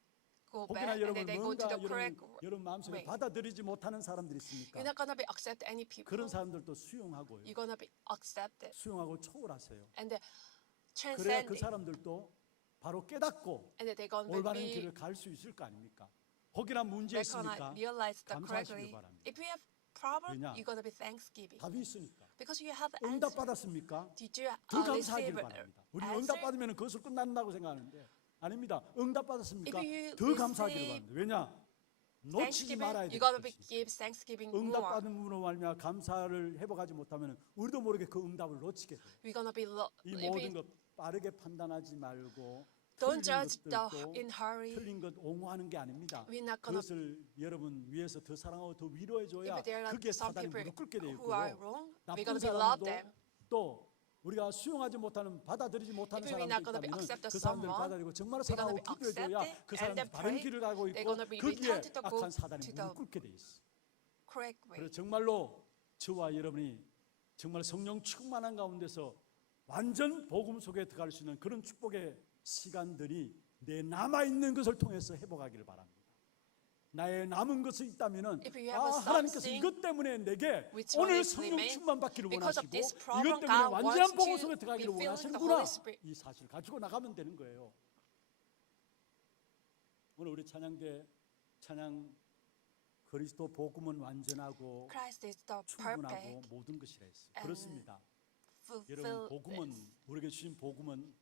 go 혹여나 back, and 여러분 then they go to 뭔가 the correct. 여러분 마음속에 way. 받아들이지 못하는 사람들이 있습니까? You're not gonna be accept any people. 그런 사람들도 수용하고요. You're gonna be accepted, 수용하고 초월하세요. and then 그래야 그 transcend it, 사람들도 바로 깨닫고 and then they're gonna 올바른 be 길을 갈 수 있을 거 아닙니까? 혹이나 문제 they're gonna 있습니까? realize the 감사하시길 correctly. 바랍니다. If you have problem, 왜냐? you're gonna be thanksgiving 답이 있으니까. because you have 응답 answer. 받았습니까? Did you 더 receive 감사하기를 an 바랍니다. 우리 answer? 응답 받으면 그것을 끝난다고 생각하는데 아닙니다. 응답 받았습니까? If you 더 감사하기를 receive 바랍니다. 왜냐? 놓치지 Thanksgiving, 말아야 you're gonna be 되거든요. give thanksgiving 응답 more. 받은 분으로 말미암아 감사를 회복하지 못하면 우리도 모르게 그 응답을 놓치게 돼요. We're gonna be 이 if 모든 we 것 빠르게 판단하지 말고 don't 틀린 judge the 것들도 in hurry. 틀린 것 옹호하는 게 아닙니다. We're not gonna. 그것을 여러분 위해서 더 사랑하고 더 위로해줘야 If there are 그게 some 사단이 people 무릎 꿇게 되어 who are 있고요. wrong, we're 나쁜 gonna be love them. 사람도 또 우리가 수용하지 못하는 받아들이지 못하는 If we're not 사람들이 gonna be 있다면 accept 그 사람들을 someone, 받아들이고 정말 we're gonna 사랑하고 be 기도해줘야 accepted 그 and 사람이 then 바른 pray. 길을 가고 They're 있고 gonna be 거기에 return to the 악한 good 사단이 to 무릎 the 꿇게 돼 있어. correct way. 그래서 정말로 저와 여러분이 정말 성령 충만한 가운데서 완전 복음 속에 들어갈 수 있는 그런 축복의 시간들이 내 남아 있는 것을 통해서 회복하기를 바랍니다. 나의 남은 것이 있다면은 If you have a 하나님께서 something 이것 때문에 내게 which 오늘 will 성령 remain, 충만 받기를 because of 원하시고 this 이것 problem, 때문에 God 완전한 wants 복음 to 속에 be 들어가기를 filled with the 원하시는구나. Holy Spirit. 이 사실을 가지고 나가면 되는 거예요. 오늘 우리 찬양대 찬양 그리스도 복음은 완전하고 Christ is the 충분하고 perfect 모든 것이라 했어요. and 그렇습니다. 여러분 fulfilled. 복음은 우리에게 주신 복음은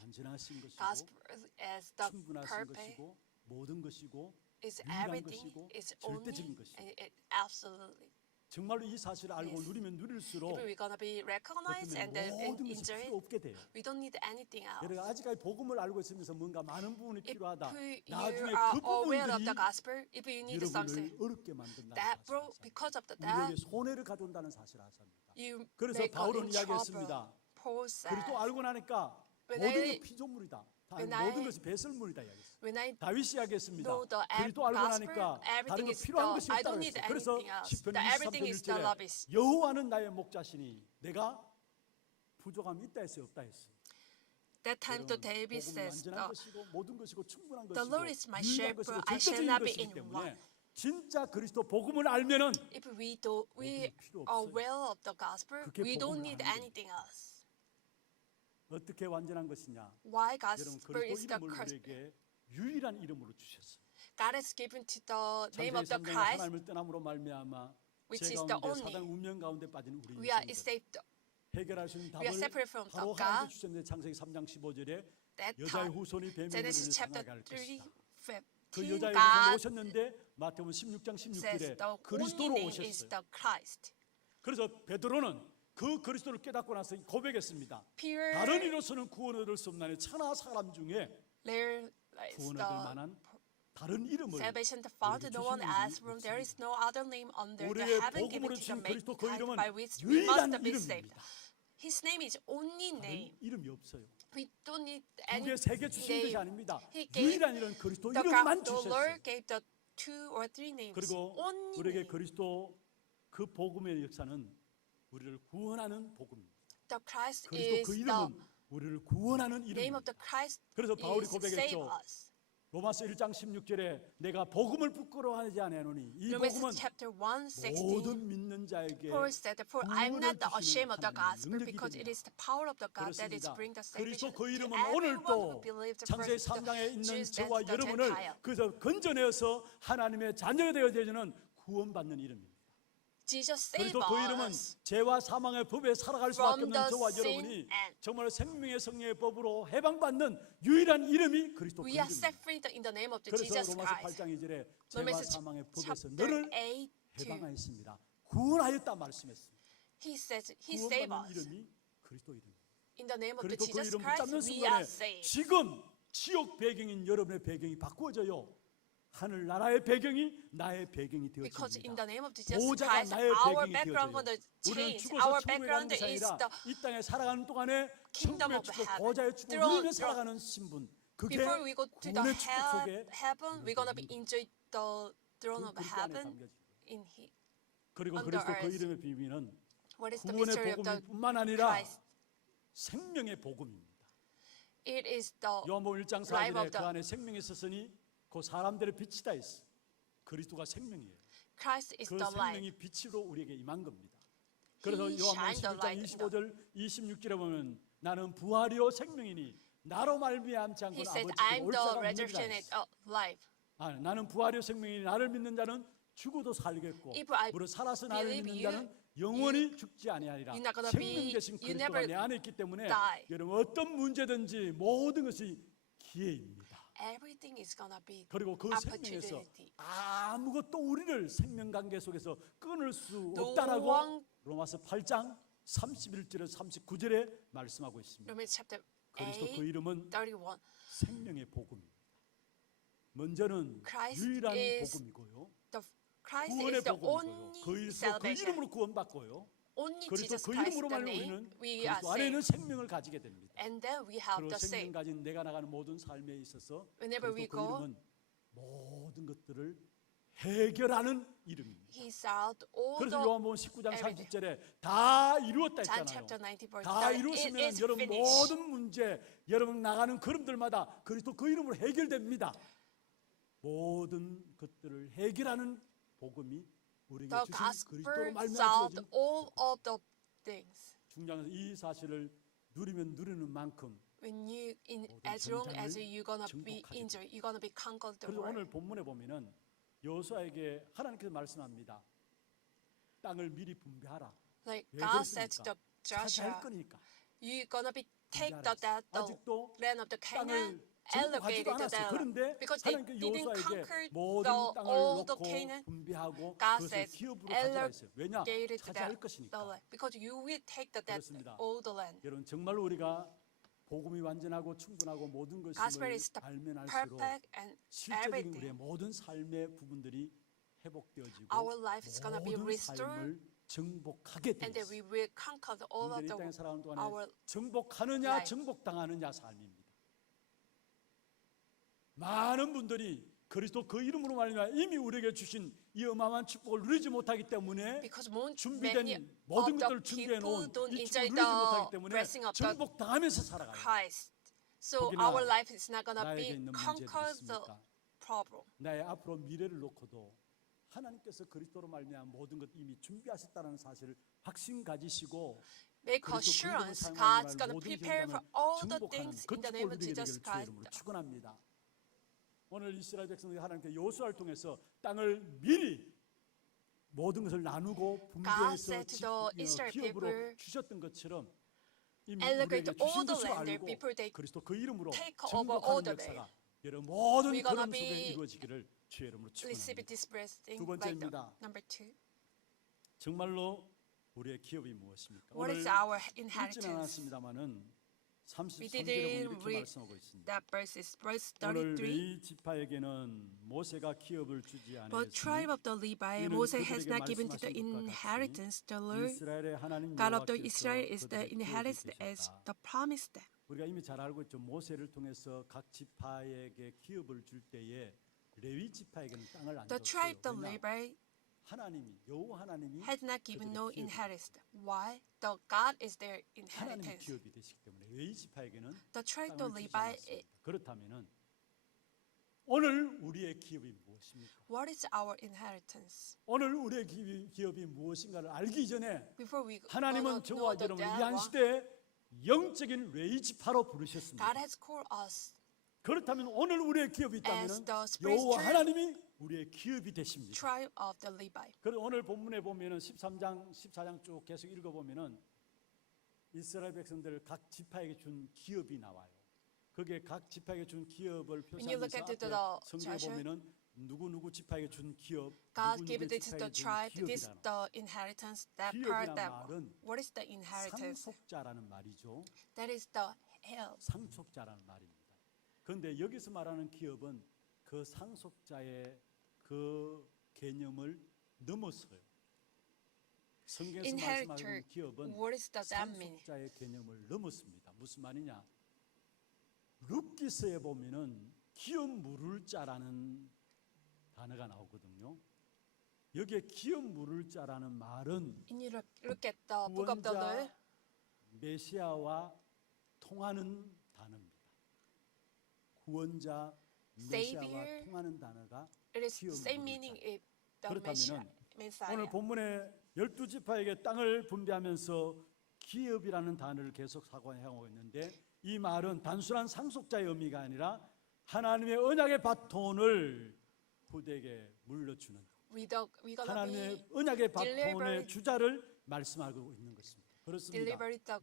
완전하신 것이고 Gospel is the 충분하신 perfect. 것이고 모든 것이고 Is 유일한 everything. 것이고 Is 절대적인 only. 것이고 And it absolutely. 정말로 이 사실을 알고 Yes. 누리면 누릴수록 If we're gonna be recognized and then 모든 것이 enjoy 필요 it, 없게 돼요. we don't need anything else. 여러분 아직까지 복음을 알고 있으면서 뭔가 많은 부분이 If 필요하다. you 나중에 are 그 aware of 부분들이 the gospel, if you need something 여러분을 어렵게 만든다는 that 사실을 brought 아십니다. because of that, 우리에게 손해를 가져온다는 사실을 아십니다. you 그래서 may go 바울은 in trouble. 이야기했습니다. Paul said, 그리스도 알고 나니까 When 모든 I- 것 피조물이다. when 모든 I- 것이 배설물이다 이야기했어요. when I 다윗이 이야기했습니다. know the 그리스도 알고 gospel, 나니까 다른 everything 거 is 필요한 the- 것이 I 없다고 don't need 했어요. 그래서 anything else. 시편 The everything is the 23편 love 1절에 is. 여호와는 나의 목자시니 내가 부족함이 있다 했어요, 없다 했어요. that time the 여러분, David 복음은 says, 완전한 것이고 모든 것이고 충분한 The 것이고 Lord is my 유일한 shepherd, 것이고 I shall 절대적인 not be 것이기 in 때문에 want. 진짜 그리스도 복음을 알면은 if we 필요 are 없어요. aware of the gospel, 그게 we don't 복음을 need 아는 anything else. 어떻게 완전한 것이냐? Why 여러분 gospel is 그리스도 the 이름을 Christ? 우리에게 유일한 이름으로 주셨어요. God has given to the name 창세기 of the 3장에 Christ, 하나님을 떠남으로 말미암아 which 죄 is the 가운데 only. 사단 운명 가운데 빠진 우리 we are 인생들 saved. 해결할 수 있는 We are 답을 separate from 바로 God. 하나님께 주셨는데 창세기 3장 15절에 That 여자의 time, 후손이 뱀의 Genesis 머리를 chapter 상하게 할 3, 것이다. 그 15, 여자의 후손이 God 오셨는데 마태복음 16장 says 16절에 the only 그리스도로 name is 오셨어요. the Christ. 그래서 베드로는 그 그리스도를 깨닫고 나서 고백했습니다. Peter 다른 이로서는 구원 얻을 수 없나니 천하 사람 중에 realized 구원 얻을 만한 다른 이름을 salvation the Father, no one 주시는 else from there is no other name under the 우리의 heaven given 복음으로 to the 주신 그리스도 그 mankind 이름은 by which we 유일한 must be saved. 이름입니다. His name is only 다른 name. 이름이 없어요. We don't need 두 any 개, 세 개 주신 것이 name. 아닙니다. He gave 유일한 이름 그리스도 The 이름만 Lord 주셨어요. gave the 2 or 3 names. 그리고 Only 우리에게 name. 그리스도 그 복음의 역사는 우리를 구원하는 복음입니다. The Christ 그리스도 is 그 the 이름은 우리를 구원하는 name of 이름입니다. the Christ 그래서 바울이 is save 고백했죠. us. 로마서 1장 16절에 내가 복음을 부끄러워하지 아니하노니 이 Romans 복음은 chapter 1:16. 모든 믿는 자에게 Paul said, "For I'm not 구원을 ashamed of the 주시는 gospel, 하나님의 because 능력이 it is the power of the God that is 그렇습니다. bring the 그리스도 salvation 그 to 이름은 everyone who 오늘도 believes, 창세기 first the 3장에 있는 Jews, then 저와 the 여러분을 Gentile." 그래서 건져내어서 하나님의 자녀가 되어지는 구원받는 이름입니다. Jesus saved 그리스도 그 이름은 us 죄와 사망의 법에 살아갈 수밖에 from 없는 the 저와 sin 여러분이 and 정말 생명의 성령의 법으로 해방받는 유일한 이름이 그리스도 그 we are 이름입니다. set free in the name of the 그래서 Jesus 로마서 Christ. 8장 2절에 죄와 Romans 사망의 법에서 chapter 너를 8, 2. 해방하였습니다. 구원하였다 말씀했습니다. He says He saved 구원받는 us 이름이 그리스도 이름입니다. in the name of the 그리고 그 Jesus 이름 Christ. 붙잡는 We are 순간에 saved. 지금 지옥 배경인 여러분의 배경이 바꾸어져요. 하늘 나라의 배경이 나의 배경이 Because in 되어집니다. the name of Jesus 보호자가 Christ, 나의 our 배경이 background for 되어져요. the 우리는 change, 죽어서 our 천국에 가는 background 것이 is 아니라 the 이 땅에 살아가는 동안에 kingdom 천국의 of 축복, heaven. 보호자의 축복을 Through- 누리며 살아가는 신분. 그게 Before we go to the 구원의 축복 속에 heaven, we're gonna be enjoy the throne of 그 그리스도 안에 heaven 담겨지고. in He. 그리고 under 그리스도 그 earth. 이름의 비밀은 What is the 구원의 mystery of the 복음뿐만 아니라 Christ? 생명의 복음입니다. It is the 요한복음 1장 life 4절에 of 그 the 안에 생명이 있었으니 그 사람들의 빛이다 했어. 그리스도가 생명이에요. Christ is 그 the light. 생명이 빛으로 우리에게 임한 겁니다. 그래서 He 요한복음 shine the 11장 light in 25절 26절에 보면 나는 부활이요 생명이니 나로 말미암지 He 않고는 said, 아버지께 "I'm 올 the 자가 없느니라 resurrection 했어. and life." 나는 부활이요 생명이니 나를 믿는 자는 죽어도 살겠고 If I 무릇 살아서 나를 believe 믿는 you, 자는 영원히 죽지 아니하리라. you're not gonna 생명 be- 되신 you 그리스도가 never 내 안에 있기 때문에 die. 여러분 어떤 문제든지 모든 것이 기회입니다. Everything is gonna be 그리고 그 생명에서 opportunity. 아무것도 우리를 생명 관계 속에서 끊을 수 No 없다라고 one- 로마서 8장 31절에 39절에 말씀하고 있습니다. Romans chapter 그리스도 그 8, 이름은 31. 생명의 복음입니다. 먼저는 Christ 유일한 is 복음이고요. The Christ 구원의 is the 복음이고요. only 그리스도 그 salvation. 이름으로 구원받고요. Only 그리스도 Jesus 그 Christ 이름으로 the 말면 name 우리는 we are 그리스도 안에는 saved. 생명을 가지게 됩니다. And then we have 그리고 the 생명 same. 가진 내가 나가는 모든 삶에 있어서 Whenever we 그리스도 그 go, 이름은 모든 것들을 해결하는 이름입니다. He solved all 그래서 the 요한복음 19장 everything. 30절에 다 이루었다 John 했잖아요. chapter 19 verse 다 30. It 이루었으면 is 여러분 finished. 모든 문제, 여러분 나가는 걸음들마다 그리스도 그 이름으로 해결됩니다. 모든 것들을 해결하는 복음이 우리에게 The 주신 gospel 그리스도로 말미암아 solved 주어진 all of the things. 중요한 이 사실을 누리면 누리는 만큼 When you, 모든 as long as 전장을 you're gonna be 정복하게 injured, you're gonna be conquered the 그래서 오늘 world. 본문에 보면은 여호수아에게 하나님께서 말씀합니다. 땅을 미리 분배하라. Like 왜 God said to 그렇습니까? the Joshua, 차지할 거니까. you're gonna be take 분배하라 the 했어요. 아직도 land of the Canaan, 땅을 정복하지도 elevated to 않았어요. the 그런데 because they 하나님께 didn't 여호수아에게 conquer 모든 the 땅을 all the 놓고 Canaan. 분배하고 God 그것을 says, 기업으로 가져라 했어요. 왜냐? elevated to 차지할 the 것이니까. land because you will take the 그렇습니다. all the land. 여러분 정말로 우리가 복음이 완전하고 충분하고 모든 Gospel 것을 is the 알면 알수록 perfect and 실제적인 우리의 everything. 모든 삶의 부분들이 회복되어지고 Our life is gonna be 모든 restored, 삶을 정복하게 and then we 되었어요. will conquer all of 문제는 이 땅에 the 살아가는 동안에 our 정복하느냐 life. 정복당하느냐 삶입니다. 많은 분들이 그리스도 그 이름으로 말미암아 이미 우리에게 주신 이 어마어마한 축복을 누리지 못하기 때문에 because many 준비된 모든 of 것들을 the 준비해 people 놓은 don't 이 enjoy 축복을 누리지 the 못하기 때문에 blessing of the 정복당하면서 살아가요. Christ. So 혹이나 our life is not gonna 나에게 be 있는 문제도 conquer the 있습니까? problem. 나의 앞으로 미래를 놓고도 하나님께서 그리스도로 말미암아 모든 것 이미 준비하셨다는 사실을 확신 가지시고 Make 그리스도 그 이름을 assurance 사용하는 God's 날 gonna 모든 prepare for 현장을 all the 정복하는 things 그 in the name 축복을 of 누리게 Jesus 되기를 주의 Christ. 이름으로 축원합니다. 오늘 이스라엘 백성들이 하나님께 여호수아를 통해서 땅을 미리 모든 것을 나누고 분배해서 said to the Israel 기업으로 people, 주셨던 것처럼 이미 allocate 우리에게 all 주신 the 것을 land 알고 before they 그리스도 그 이름으로 take over 정복하는 all the 역사가 여러분 모든 We're gonna 걸음 속에 be 이루어지기를 주의 이름으로 receive 축원합니다. this blessing 두 like the 번째입니다. number 2. 정말로 우리의 기업이 무엇입니까? What is 오늘 our 읽지는 inheritance? 않았습니다만은 We 33절에 보면 didn't 이렇게 read 말씀하고 있습니다. that verse 오늘 33. 레위 지파에게는 모세가 기업을 주지 But tribe 아니하였으니 of the Levi, 이는 Moses has 그들에게 not given to the 말씀하신 것과 같이 inheritance. The Lord 이스라엘의 하나님 God of the 여호와께서 Israel is the 그들의 inheritance 기업이 as 되셨다. the promised them. 우리가 이미 잘 알고 있죠. 모세를 통해서 각 지파에게 기업을 줄 때에 레위 지파에게는 땅을 안 The tribe 줬어요. of 왜냐? Levi 하나님이 여호와 하나님이 had not given 그들의 no 기업이 inheritance. Why? The God is their 하나님의 inheritance. 기업이 되시기 때문에 레위 지파에게는 The tribe 땅을 of 주지 Levi, 않았습니다. 그렇다면은 오늘 우리의 기업이 무엇입니까? what is our inheritance? 오늘 우리의 기업이 무엇인가를 알기 전에 Before we 하나님은 gonna 저와 know the 여러분을 이 that 한 one, 시대에 영적인 레위 지파로 부르셨습니다. God has called us 그렇다면 오늘 우리의 기업이 있다면 as the spiritual 여호와 하나님이 우리의 기업이 되십니다. tribe of the Levi. 그리고 오늘 본문에 보면은 13장, 14장 쭉 계속 읽어 보면은 이스라엘 백성들 각 지파에게 준 기업이 나와요. 그게 각 지파에게 준 기업을 When you look 표시하면서 at the 앞에 성경에 treasure, 보면은 누구 지파에게 준 기업, God 누구 gave this 지파에게 the 준 tribe, this 기업이라는 the inheritance, that part, 기업이란 that 말은 what is the inheritance? 상속자라는 말이죠. That is the help. 상속자라는 말입니다. 그런데 여기서 말하는 기업은 그 상속자의 그 개념을 넘어서요. 성경에서 말씀하는 Inheritor, 기업은 what is the that mean? 상속자의 개념을 넘었습니다. 무슨 말이냐? 룻기서에 보면은 기업 물을 자라는 단어가 나오거든요. 여기에 기업 물을 자라는 말은 And you look at the book of the Lord, 구원자 메시아와 통하는 단어입니다. 구원자 메시아와 Savior, 통하는 단어가 it is 기업 same 물을 meaning 자. if the 그렇다면은 Messiah. 오늘 본문에 12지파에게 땅을 분배하면서 기업이라는 단어를 계속 사용하고 있는데 이 말은 단순한 상속자의 의미가 아니라 하나님의 언약의 바톤을 후대에게 물려주는 We gonna 하나님의 be 언약의 바톤의 delivered- 주자를 말씀하고 있는 것입니다. 그렇습니다. delivered the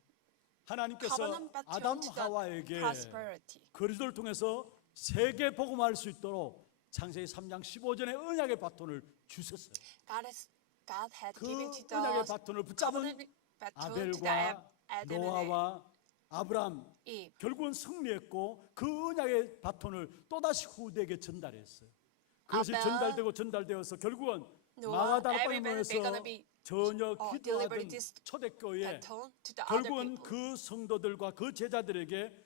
하나님께서 covenant baton 아담 to the 하와에게 prosperity. 그리스도를 통해서 세계 복음할 수 있도록 창세기 3장 15절에 언약의 바톤을 주셨어요. God had 그 given to 언약의 the 바톤을 붙잡은 covenant baton to the 아벨과 Adam and 노아와 아브람 Eve. 결국은 승리했고 그 언약의 바톤을 또다시 후대에게 전달했어요. 그것이 아벨, 전달되어서 결국은 노아, 마가다락방에 everybody, 모여서 they're gonna be 전혀 delivered 기도하던 this 초대교회 baton to the other 결국은 people. 그 성도들과 그 제자들에게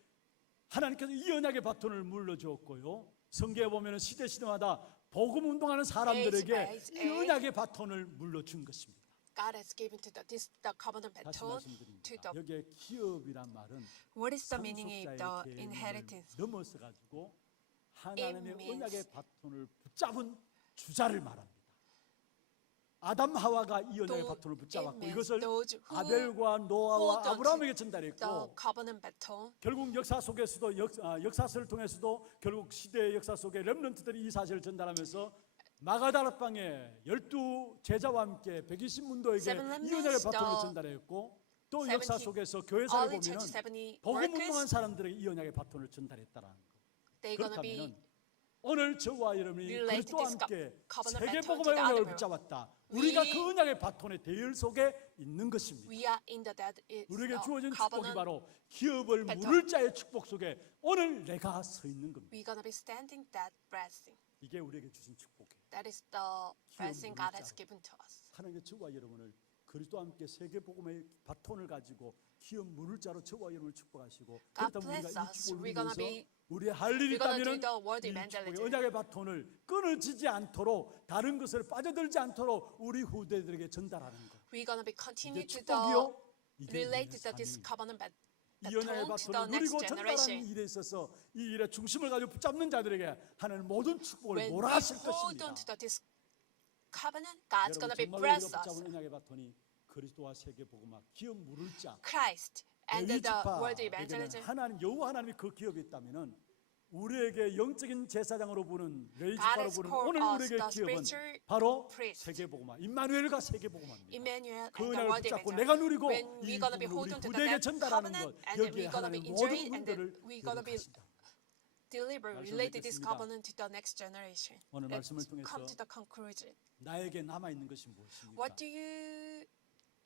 하나님께서 이 언약의 바톤을 물려주었고요. 성경에 보면 시대마다 복음 운동하는 사람들에게 age, 이 언약의 바톤을 물려준 것입니다. God has given to the covenant 다시 baton 말씀드립니다. to the. 여기에 기업이란 말은 What is the meaning of the 상속자의 개념을 inheritance? 넘어서 가지고 하나님의 means- 언약의 바톤을 붙잡은 주자를 말합니다. 아담 하와가 이 언약의 Those- 바톤을 붙잡았고 it means 이것을 those who 아벨과 노아와 hold on to 아브라함에게 the 전달했고 covenant baton. 결국 역사 속에서도 역사서를 통해서도 결국 시대의 역사 속에 렘넌트들이 이 사실을 전달하면서 마가다락방에 12 제자와 함께 120문도에게 Seven 이 lemons, 언약의 바톤을 the 전달했고 또 역사 70 속에서 교회사를 early 보면은 church 70 복음 운동한 workers, 사람들에게 이 언약의 바톤을 전달했다라는 거. they're gonna be 그렇다면 오늘 저와 여러분이 related 그리스도와 this 함께 covenant 세계 baton 복음의 to the 언약을 other 붙잡았다. We- 우리가 그 언약의 바톤의 대열 속에 있는 것입니다. we are in the that is 우리에게 the 주어진 축복이 covenant. 바로 기업을 baton. 물을 자의 축복 속에 오늘 내가 서 있는 겁니다. We're gonna be standing that blessing. 이게 우리에게 주신 축복이에요. That is the blessing God has 물자. given to us. 하나님께 저와 여러분을 그리스도와 함께 세계 복음의 바톤을 가지고 기업 물을 자로 저와 여러분을 축복하시고 God 그렇다면 우리가 bless 이 us. 축복을 We're gonna 누리면서 be- 우리의 할 일이 we're gonna do 있다면은 the word 이 evangelism. 축복의 언약의 바톤을 끊어지지 않도록 다른 것을 빠져들지 않도록 우리 후대들에게 전달하는 것. We're gonna be 이게 continue to the 축복이요. 이게 우리의 related to this 사명입니다. covenant 이 언약의 baton to the 바톤을 next 누리고 전달하는 generation. 일에 있어서 이 일의 중심을 가지고 붙잡는 자들에게 하나님 모든 축복을 When we 몰아하실 hold 것입니다. on to this covenant, God's 여러분 gonna be 정말로 bless 우리가 us. 붙잡은 언약의 바톤이 그리스도와 세계 복음화 기업 물을 자 Christ and 레위 the word 지파에게는 evangelism. 하나님 여호와 하나님이 그 기업이 있다면은 우리에게 영적인 제사장으로 부른 레위 God 지파로 has 부른 called 오늘 us 우리에게 the 기업은 spiritual 바로 priest. 세계 복음화 임마누엘과 세계 복음화입니다. Emmanuel 그 and the 은혜를 word 붙잡고 evangelism. 내가 누리고 When 이 we're gonna be 부분을 우리 hold on to 후대에게 that 전달하는 것 covenant, and then 여기에 we're gonna be 하나님 모든 enjoying, and then 분들을 we're gonna be 기억하신다. deliver 말씀을 related this 듣겠습니다. covenant to the next generation. 오늘 말씀을 Let's 통해서 come to the conclusion. 나에게 남아 있는 것이 무엇입니까? What do you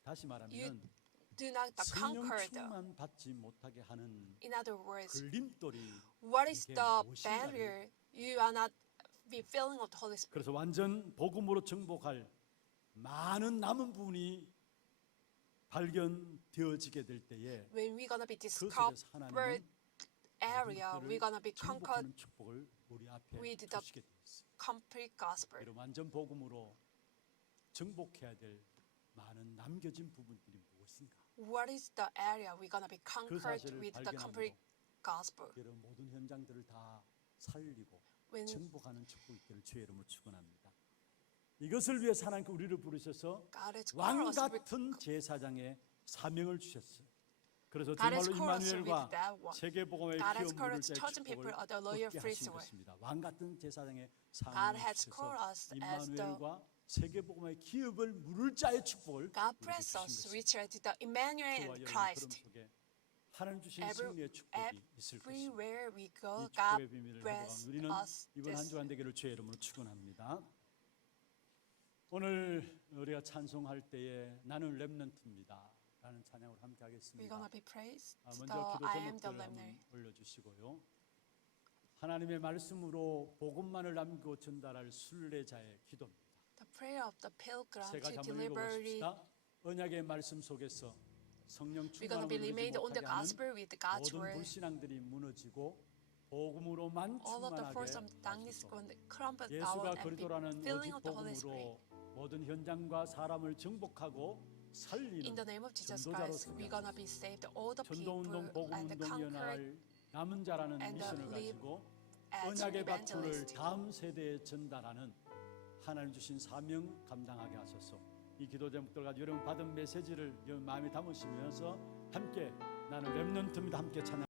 다시 you 말하면 do not 성령 conquer them. 충만 받지 못하게 하는 In other words, 걸림돌이 what is 이게 the 무엇인가를- barrier you are not be filling of the Holy Spirit? 그래서 완전 복음으로 정복할 많은 남은 부분이 발견되어지게 될 때에 When we're gonna be 그 속에서 discovered 하나님은 area, 모든 we're gonna be 것들을 conquered 정복하는 축복을 우리 앞에 with the 주시게 되어 있어요. complete gospel. 여러분 완전 복음으로 정복해야 될 많은 남겨진 부분들이 무엇인가? What is the area we're gonna be conquered 사실을 with the complete 발견함으로 gospel? 여러분 모든 현장들을 다 살리고 When 정복하는 축복이 있기를 주의 이름으로 축원합니다. 이것을 위해서 하나님께 우리를 부르셔서 God has 왕 called us with 같은 제사장의 사명을 주셨어요. 그래서 God has 정말로 called us with 임마누엘과 that one. 세계복음의 God has 기업 called 물을 us 때 chosen people 축복을 of the loyal 얻게 하신 priesthood. 것입니다. 왕 같은 제사장의 God 사명을 has called 주셔서 us as the 임마누엘과 세계복음의 기업을 물을 자의 축복을 God 우리에게 bless 주신 us, 것입니다. which are the Emmanuel 저와 and 여러분 Christ. 그럼 속에 하나님 주신 Every- 승리의 축복이 있을 것입니다. Everywhere we go, 이 God 축복의 비밀을 bless 회복하고 우리는 us. 이번 한 주간 되기를 주의 이름으로 축원합니다. 오늘 우리가 찬송할 때에 나는 렘넌트입니다 라는 찬양을 함께 We're 하겠습니다. gonna be praised. 먼저 The 기도 I am the 제목들 lemner. 한번 올려주시고요. 하나님의 말씀으로 복음만을 남기고 전달할 순례자의 기도입니다. The prayer of the pilgrim 세 가지 to 한번 deliver it. 읽어보십시다. 언약의 말씀 속에서 성령 We're gonna be 충만함을 누리지 remained on the 못하게 하는 gospel with God's 모든 word. 불신앙들이 무너지고 복음으로만 All of the force of 충만하게 darkness 하소서. going crumble down 예수가 and be 그리스도라는 filling 오직 of the Holy Spirit. 복음으로 모든 현장과 사람을 정복하고 In 살리는 the name of Jesus 전도자로 Christ, we're gonna be saved all the people 전도운동, and 복음운동 conquered 연합 남은 자라는 and 미션을 live 가지고 as 언약의 밧줄을 evangelist. 다음 세대에 전달하는 하나님 주신 사명 감당하게 하소서. 이 기도 제목들 가지고 여러분 받은 메시지를 여러분 마음에 담으시면서 함께 나는 렘넌트입니다 함께 찬양